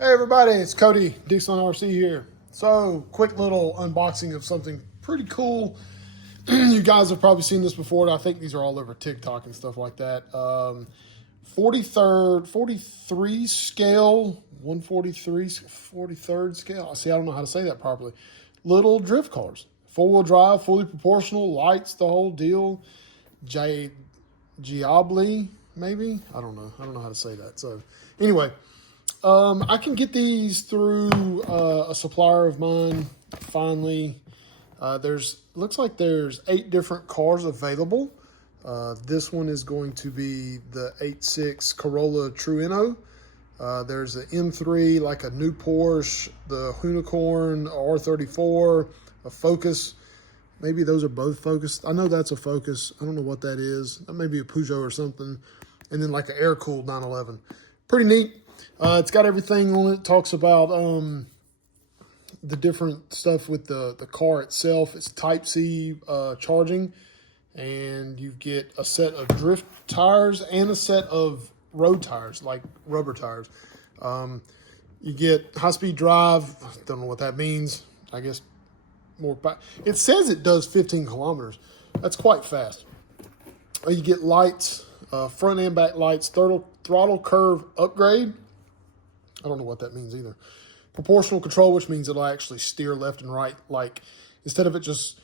Hey everybody, it's Cody, Diesel RC here. So, quick little unboxing of something pretty cool. You guys have probably seen this before. I think these are all over TikTok and stuff like that. 43 scale, 43rd scale. See, I don't know how to say that properly. Little drift cars. 4-wheel drive, fully proportional, lights, the whole deal. Giabli, maybe? I don't know. I don't know how to say that. So, anyway. I can get these through a supplier of mine. Finally, looks like there's 8 different cars available. This one is going to be the 86 Corolla Trueno. There's an M3, like a new Porsche, the Unicorn R34, a Focus. Maybe those are both Focus. I know that's a Focus. I don't know what that is. That may be a Peugeot or something. And then like an air-cooled 911. Pretty neat. It's got everything on it. It talks about the different stuff with the car itself. It's Type-C charging, and you get a set of drift tires and a set of road tires, like rubber tires. You get high-speed drive. Don't know what that means. I guess more. It says it does 15 kilometers. That's quite fast. You get lights, front and back lights, throttle curve upgrade. I don't know what that means either. Proportional control, which means it'll actually steer left and right. Like, instead of it just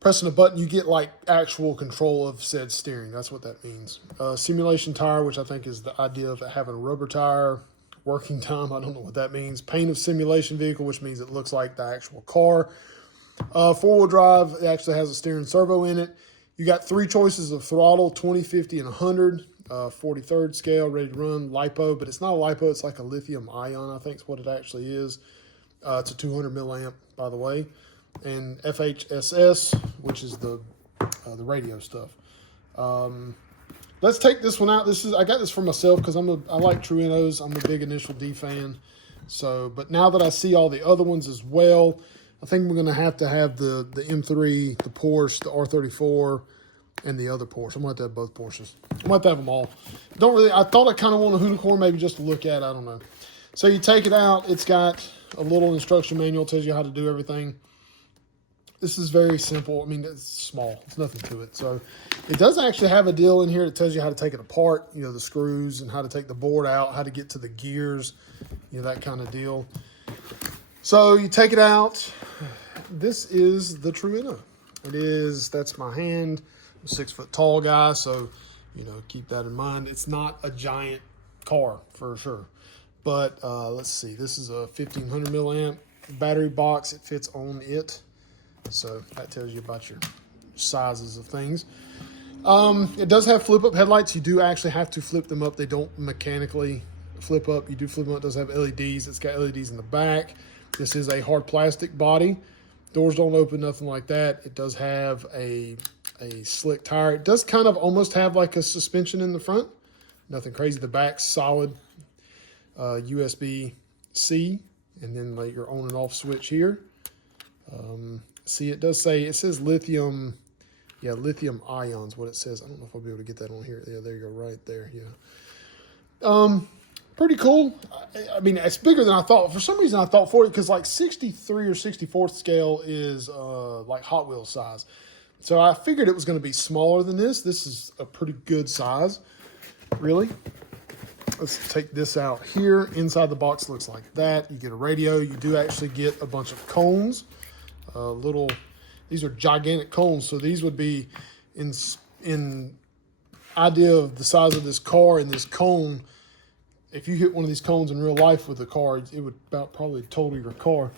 pressing a button, you get like actual control of said steering. That's what that means. Simulation tire, which I think is the idea of having a rubber tire. Working time, I don't know what that means. Paint of simulation vehicle, which means it looks like the actual car. 4-wheel drive, it actually has a steering servo in it. You got 3 choices of throttle, 20, 50, and 100. 43rd scale, ready to run, LiPo, but it's not a LiPo, it's like a lithium ion, I think is what it actually is. It's a 200 milliamp, by the way. And FHSS, which is the radio stuff. Let's take this one out. I got this for myself because I like Truenos. I'm a big Initial D fan. So, but now that I see all the other ones as well, I think we're going to have the M3, the Porsche, the R34, and the other Porsche. I'm going to have both Porsches. I'm going to have them all. I thought I kind of want a Unicorn maybe just to look at. I don't know. So you take it out. It's got a little instruction manual. Tells you how to do everything. This is very simple. I mean, it's small. It's nothing to it. So it does actually have a deal in here that tells you how to take it apart, you know, the screws and how to take the board out, how to get to the gears, you know, that kind of deal. So you take it out. This is the Trueno. That's my hand. I'm a 6-foot tall guy, so, you know, keep that in mind. It's not a giant car for sure. But let's see. This is a 1500 milliamp battery box. It fits on it. So that tells you about your sizes of things. It does have flip-up headlights. You do actually have to flip them up. They don't mechanically flip up. You do flip them up. It does have LEDs. It's got LEDs in the back. This is a hard plastic body. Doors don't open, nothing like that. It does have a slick tire. It does kind of almost have like a suspension in the front. Nothing crazy. The back's solid. USB-C, and then like your on and off switch here. See, it says lithium. Yeah, lithium ions, what it says. I don't know if I'll be able to get that on here. Yeah, there you go, right there. Yeah. Pretty cool. I mean, it's bigger than I thought. For some reason, I thought 40, because like 63 or 64th scale is like Hot Wheels size. So I figured it was going to be smaller than this. This is a pretty good size, really. Let's take this out here. Inside the box looks like that. You get a radio. You do actually get a bunch of cones. These are gigantic cones. So these would be in idea of the size of this car and this cone. If you hit one of these cones in real life with a car, it would about probably total your car.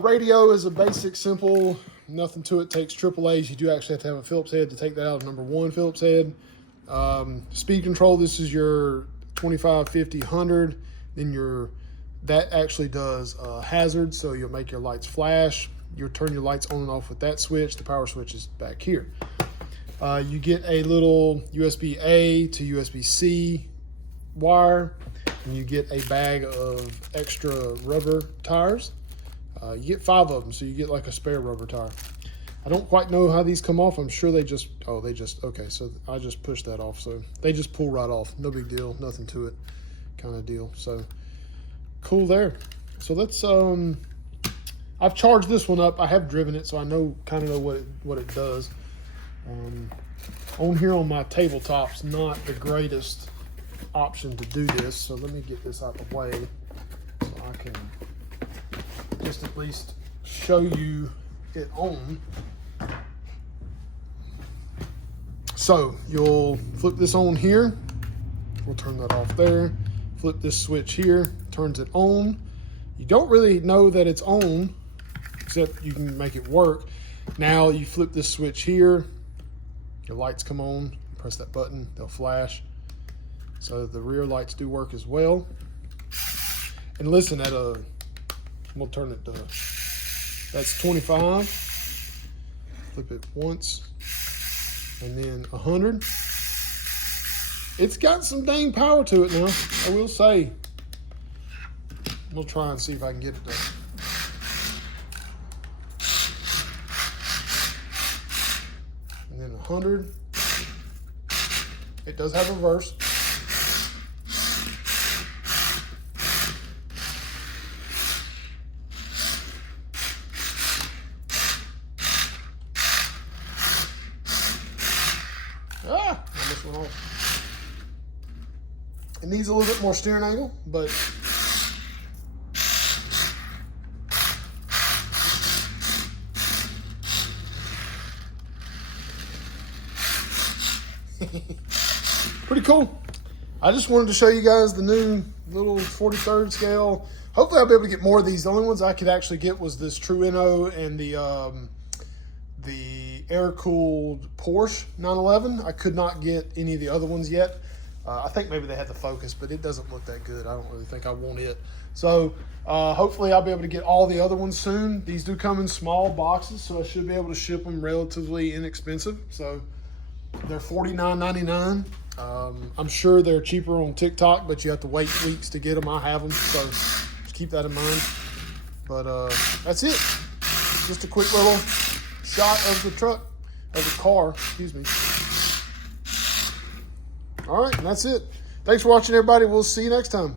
Radio is a basic, simple, nothing to it. Takes AAAs. You do actually have to have a Phillips head to take that out, a number 1 Phillips head. Speed control, this is your 25, 50, 100. Then that actually does hazard, so you'll make your lights flash. You'll turn your lights on and off with that switch. The power switch is back here. You get a little USB-A to USB-C wire, and you get a bag of extra rubber tires. You get 5 of them, so you get like a spare rubber tire. I don't quite know how these come off. I'm sure okay, so I just pushed that off. So they just pull right off. No big deal, nothing to it kind of deal. So cool there. So let's, I've charged this one up. I have driven it, so I kind of know what it does. On here on my tabletop's not the greatest option to do this, so let me get this out of the way so I can just at least show you it on. So you'll flip this on here. We'll turn that off there. Flip this switch here, turns it on. You don't really know that it's on, except you can make it work. Now you flip this switch here, your lights come on, press that button, they'll flash. So the rear lights do work as well. And listen, we'll turn it to, that's 25. Flip it once, and then 100. It's got some dang power to it now, I will say. We'll try and see if I can get it to. And then 100. It does have reverse. I almost went off. It needs a little bit more steering angle, but pretty cool. I just wanted to show you guys the new little 43rd scale. Hopefully I'll be able to get more of these. The only ones I could actually get was this Trueno and the air-cooled Porsche 911. I could not get any of the other ones yet. I think maybe they had the Focus, but it doesn't look that good. I don't really think I want it. So hopefully I'll be able to get all the other ones soon. These do come in small boxes, so I should be able to ship them relatively inexpensive. So they're $49.99. I'm sure they're cheaper on TikTok, but you have to wait weeks to get them. I have them, so just keep that in mind. But that's it. Just a quick little shot of the truck, of the car, excuse me. All right, and that's it. Thanks for watching, everybody. We'll see you next time.